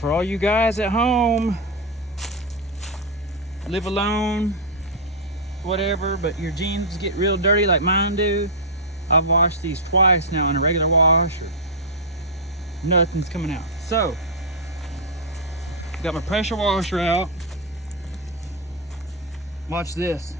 For all you guys at home, live alone, whatever, but your jeans get real dirty like mine do. I've washed these twice now in a regular wash, or nothing's coming out. So, got my pressure washer out. Watch this.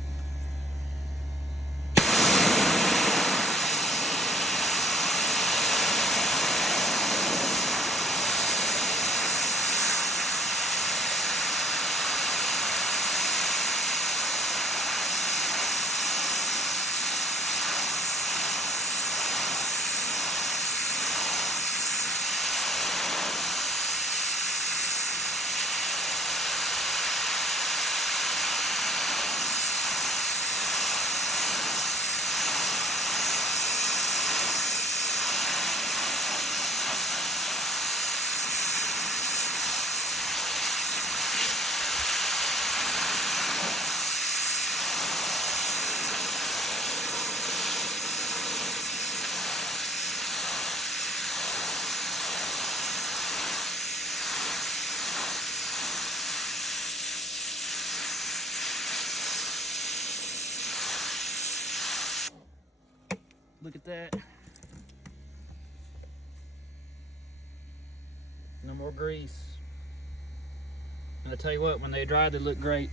Look at that. No more grease. And I tell you what, when they dry, they look great.